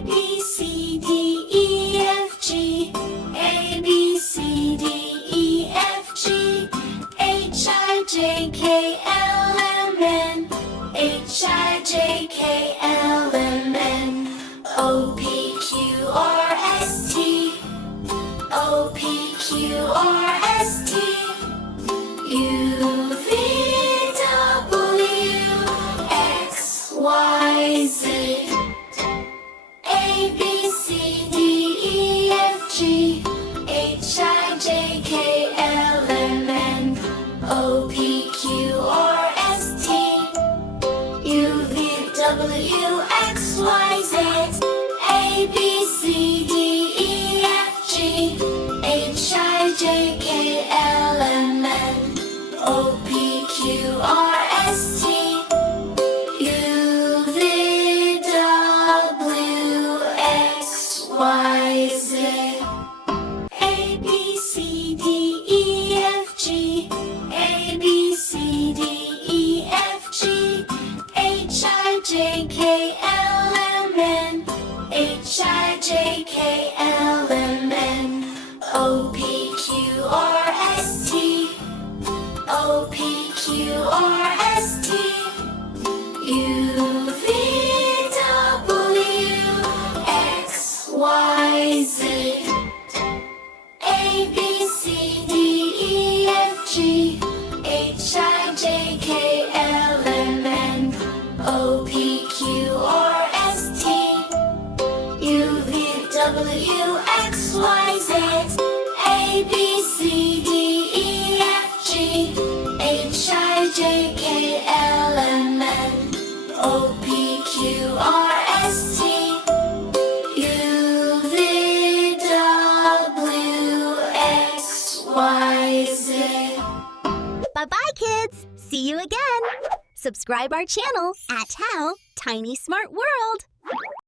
B, C, D, E, F, G. A, B, C, D, E, F, G. H, I, J, K, L, M, N. H, I, J, K, L, M, N. O, P, Q, R, S, T. O, P, Q, R, S, T. U, V, W, X, Y, Z. A, B, C, D, E, F, G. H, I, J, K, L, M, N. O, P, Q, R, S, T. U, V, W, X, Y, Z. A, B, C, D, E, F, G. H, I, J, K, L, M, N. O, P, Q, R, S, T. U, V, W, X, Y, Z. A, B, C, D, E, F, G. A, B, C, D, E, F, G. H, I, J, K, L, M, N. H, I, J, K, L, M, N. O, P, Q, R, S, T. O, P, Q, R, S, T. U, V, W, X, Y, Z. A, B, C, D, E, F, G. H, I, J, K, L, M, N. O, P, Q, R, S, T. U, V, W, X, Y, Z. A, B, C, D, E, F, G. H, I, J, K, L, M, N. O, P, Q, R, S, T. U, V, W, X, Y, Z. Bye-bye, kids! See you again! Subscribe our channel at How Tiny Smart World.